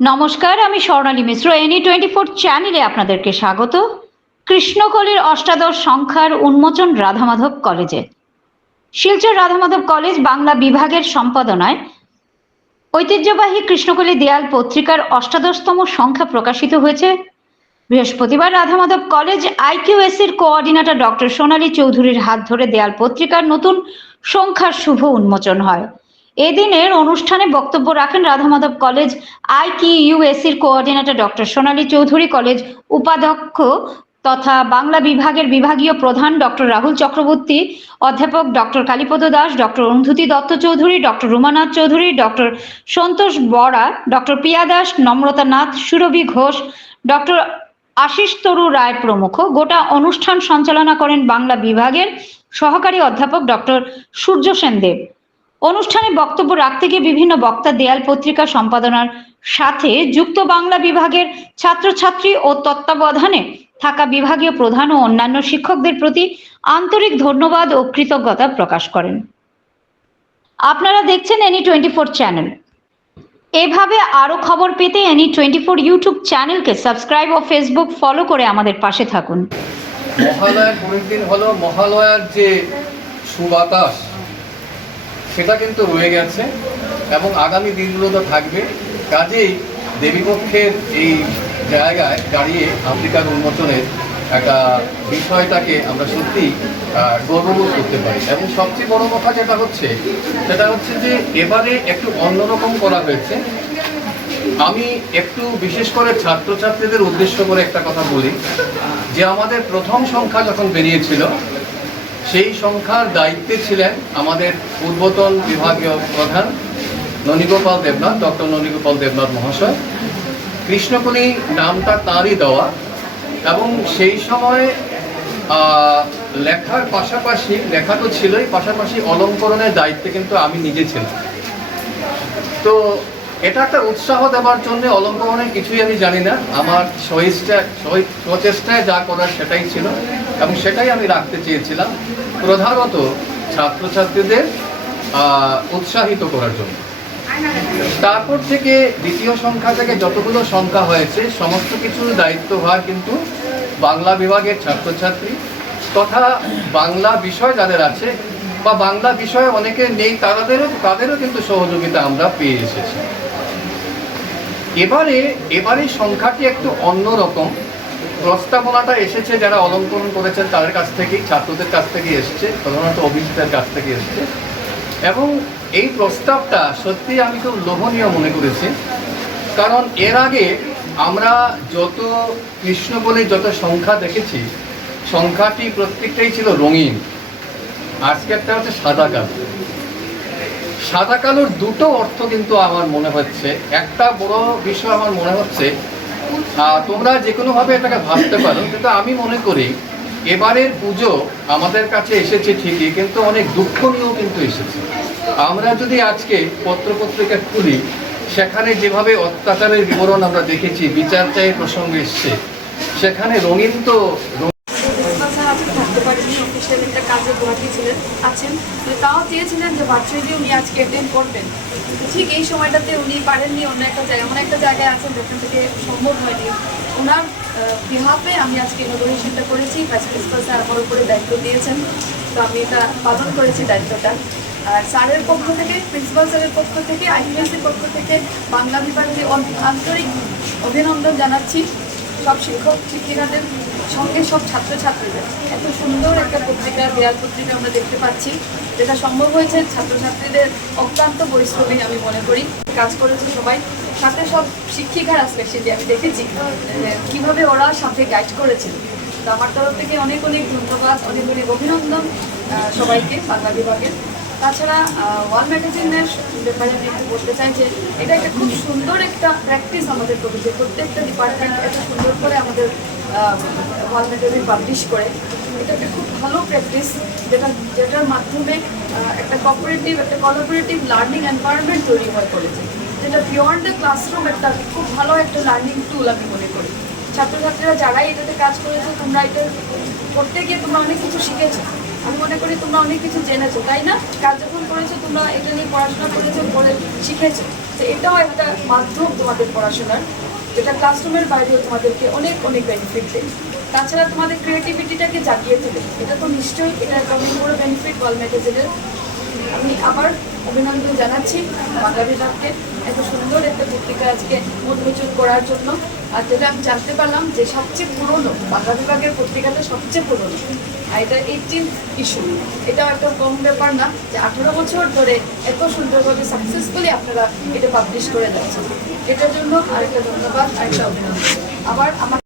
নমস্কার, আমি Swarnali Mishra. Any twenty four চ্যানেলে আপনাদেরকে স্বাগত। কৃষ্ণকলির অষ্টাদশ সংখ্যার উন্মোচন রাধামাধব কলেজে। শিলচর রাধামাধব কলেজ বাংলা বিভাগের সম্পাদনায় ঐতিহ্যবাহী কৃষ্ণকলি দেয়াল পত্রিকার অষ্টাদশতম সংখ্যা প্রকাশিত হয়েছে। বৃহস্পতিবার রাধামাধব কলেজ আইকিউএসির কোঅর্ডিনেটর ডক্টর সোনালী চৌধুরীর হাত ধরে দেয়াল পত্রিকার নতুন সংখ্যার শুভ উন্মোচন হয়। এদিনের অনুষ্ঠানে বক্তব্য রাখেন Radhamadhab college আইকিইউএসির coordinator doctor Sonali Chowdhury college উপাধ্যক্ষ তথা বাংলা বিভাগের বিভাগীয় প্রধান ডক্টর রাহুল চক্রবর্তী, অধ্যাপক doctor Kalipada Das, doctor Andhuti Dutta Chowdhury, doctor Rumanath Chowdhury, doctor Santosh Bora doctor Piya Das, Namrata Nath, Surabhi Ghosh, doctor Ashis Taru Roy প্রমুখ। গোটা অনুষ্ঠান সঞ্চালনা করেন বাংলা বিভাগের সহকারী অধ্যাপক ডক্টর সূর্য সেন দেব অনুষ্ঠানে বক্তব্য রাখতে গিয়ে বিভিন্ন বক্তা দেয়াল পত্রিকা সম্পাদনার সাথে যুক্ত বাংলা বিভাগের ছাত্রছাত্রী ও তত্ত্বাবধানে থাকা বিভাগীয় প্রধান ও অন্যান্য শিক্ষকদের প্রতি আন্তরিক ধন্যবাদ ও কৃতজ্ঞতা প্রকাশ করেন। আপনারা দেখছেন এনি টোয়েন্টি ফোর চ্যানেল। এভাবে আরও খবর পেতে এনি টোয়েন্টি ফোর ইউটিউব চ্যানেলকে সাবস্ক্রাইব ও ফেসবুক ফলো করে আমাদের পাশে থাকুন। মহালয়ার পরের দিন হলো মহালয়ার যে সুবাতাস সেটা কিন্তু রয়ে গেছে এবং আগামী দিনগুলোতে থাকবে। কাজেই দেবীপক্ষের এই জায়গায় দাঁড়িয়ে আফ্রিকার উন্মোচনের একটা বিষয়টাকে আমরা সত্যি গর্ববোধ করতে পারি। এবং সবচেয়ে বড় কথা যেটা হচ্ছে, সেটা হচ্ছে যে এবারে একটু অন্যরকম করা হয়েছে। আমি একটু বিশেষ করে ছাত্রছাত্রীদের উদ্দেশ্য করে একটা কথা বলি। যে আমাদের প্রথম সংখ্যা যখন বেরিয়েছিল সেই সংখ্যার দায়িত্বে ছিলেন আমাদের পূর্বতন বিভাগীয় প্রধান ননীগোপাল দেবনাথ, ডক্টর ননীগোপাল দেবনাথ মহাশয়। কৃষ্ণকলি নামটা তাঁরই দেওয়া এবং সেই সময় লেখার পাশাপাশি, লেখা তো ছিলই, পাশাপাশি অলঙ্করণের দায়িত্বে কিন্তু আমি নিজে ছিলাম। তো এটা একটা উৎসাহ দেওয়ার জন্য অলঙ্করণের কিছুই আমি জানি না। আমার সহিষ্টা সহি- প্রচেষ্টায় যা করার সেটাই ছিল এবং সেটাই আমি রাখতে চেয়েছিলাম। প্রধানত ছাত্রছাত্রীদের উৎসাহিত করার জন্য। তারপর থেকে দ্বিতীয় সংখ্যা থেকে যতগুলো সংখ্যা হয়েছে, সমস্ত কিছুর দায়িত্বভার কিন্তু বাংলা বিভাগের ছাত্রছাত্রী তথা বাংলা বিষয় যাদের আছে বা বাংলা বিষয়ে অনেকে নেই তাদেরও তাদেরও কিন্তু সহযোগিতা আমরা পেয়ে এসেছি। এবারে এবারে সংখ্যাটি একটু অন্যরকম। প্রস্তাবনাটা এসেছে যারা অলঙ্করণ করেছেন, তাদের কাছ থেকেই, ছাত্রদের কাছ থেকে এসছে, প্রধানত অভিজিতের কাছ থেকে এসছে। এবং এই প্রস্তাবটা সত্যি আমি খুব লোভনীয় মনে করেছি। কারণ এর আগে আমরা যত কৃষ্ণ বলে যত সংখ্যা দেখেছি, সংখ্যাটি প্রত্যেকটাই ছিল রঙিন। আজকে একটা হচ্ছে সাদা কালো। সাদা কালোর দুটো অর্থ কিন্তু আমার মনে হচ্ছে। একটা বড় বিষয় আমার মনে হচ্ছে তোমরা যে কোনোভাবে এটাকে ভাবতে পারো, কিন্তু আমি মনে করি এবারের পুজো আমাদের কাছে এসেছে ঠিকই, কিন্তু অনেক দুঃখ নিয়েও কিন্তু এসেছে। আমরা যদি আজকে পত্রপত্রিকা খুলি, সেখানে যেভাবে অত্যাচারের বিবরণ আমরা দেখেছি, বিচার চাই প্রসঙ্গ এসছে, সেখানে রঙিন তো রঙিন প্রিন্সিপাল স্যার আজকে থাকতে অফিসিয়াল একটা কাজে গুয়াহাটি ছিলেন, আছেন। তাও চেয়েছিলেন যে ভার্চুয়ালি উনি আজকে অ্যাটেন্ড করবেন। ঠিক এই সময়টাতে উনি পারেননি, অন্য একটা জায়গায় এমন একটা জায়গায় আছেন যেখান থেকে সম্ভব হয়নি। ওনার বিহাফে আমি আজকে ইনোগ্রেশনটা করেছি ভাইস প্রিন্সিপাল স্যার আমার উপরে দায়িত্ব দিয়েছেন। তো আমি এটা পালন করেছি দায়িত্বটা। আর স্যারের পক্ষ থেকে প্রিন্সিপাল স্যারের পক্ষ থেকে আইপিএসির পক্ষ থেকে বাংলা বিভাগকে আন্তরিক অভিনন্দন জানাচ্ছি। সব শিক্ষক শিক্ষিকাদের সঙ্গে সব ছাত্রছাত্রীদের। এত সুন্দর একটা পত্রিকা, দেয়াল পত্রিকা আমরা দেখতে পাচ্ছি। যেটা সম্ভব হয়েছে ছাত্রছাত্রীদের অত্যন্ত পরিশ্রমী আমি মনে করি। কাজ করেছে সবাই। সাথে সব শিক্ষিকার শিক্ষিকারা স্পেশালি আমি দেখেছি। কীভাবে ওরা সাথে গাইড করেছে। তো আমার তরফ থেকে অনেক অনেক ধন্যবাদ, অনেক অনেক অভিনন্দন সবাইকে, বাংলা বিভাগের। তাছাড়া ওয়াল ম্যাগাজিনের ব্যাপারে আমি একটু বলতে চাই যে, এটা একটা খুব সুন্দর একটা প্র্যাকটিস আমাদের করেছে প্রত্যেকটা ডিপার্টমেন্ট এত সুন্দর করে আমাদের ওয়াল ম্যাগাজিন পাবলিশ করে। এটা একটা খুব ভালো প্র্যাকটিস যেটা যেটার মাধ্যমে একটা কোঅপারেটিভ একটা কোলাবোরেটিভ লার্নিং এনভায়রনমেন্ট তৈরি হয় কলেজে যেটা বিয়ন্ড দ্য ক্লাসরুম একটা খুব ভালো একটা লার্নিং টুল আমি মনে করি। ছাত্রছাত্রীরা যারাই এটাতে কাজ করেছে, তোমরা এটা করতে গিয়ে তোমরা অনেক কিছু শিখেছো। আমি মনে করি তোমরা অনেক কিছু জেনেছো, তাই না? কাজ যখন করেছ, তোমরা এটা নিয়ে পড়াশোনা করেছ, করে শিখেছো। তো এটাও একটা মাধ্যম তোমাদের পড়াশোনার, যেটা ক্লাসরুমের বাইরেও তোমাদেরকে অনেক অনেক বেনিফিট দেয়। তাছাড়া তোমাদের ক্রিয়েটিভিটিটাকে জাগিয়ে তোলে। এটা তো নিশ্চয়ই, এটা একটা অনেক বড় বেনিফিট ওয়াল ম্যাগাজিনের আমি আবার অভিনন্দন জানাচ্ছি বাংলা বিভাগকে এত সুন্দর একটা পত্রিকা আজকে উন্মোচন করার জন্য। আর যেটা আমি জানতে পারলাম যে সবচেয়ে পুরনো, বাংলা বিভাগের পত্রিকাটা সবচেয়ে পুরনো, আর এটা এইটিন ইস্যু এটাও একটা কম ব্যাপার না যে আঠেরো বছর ধরে এত সুন্দরভাবে সাকসেসফুলি আপনারা এটা পাবলিশ করে যাচ্ছেন। এটার জন্য আরেকটা ধন্যবাদ, আরেকটা অভিনন্দন। আবার আমার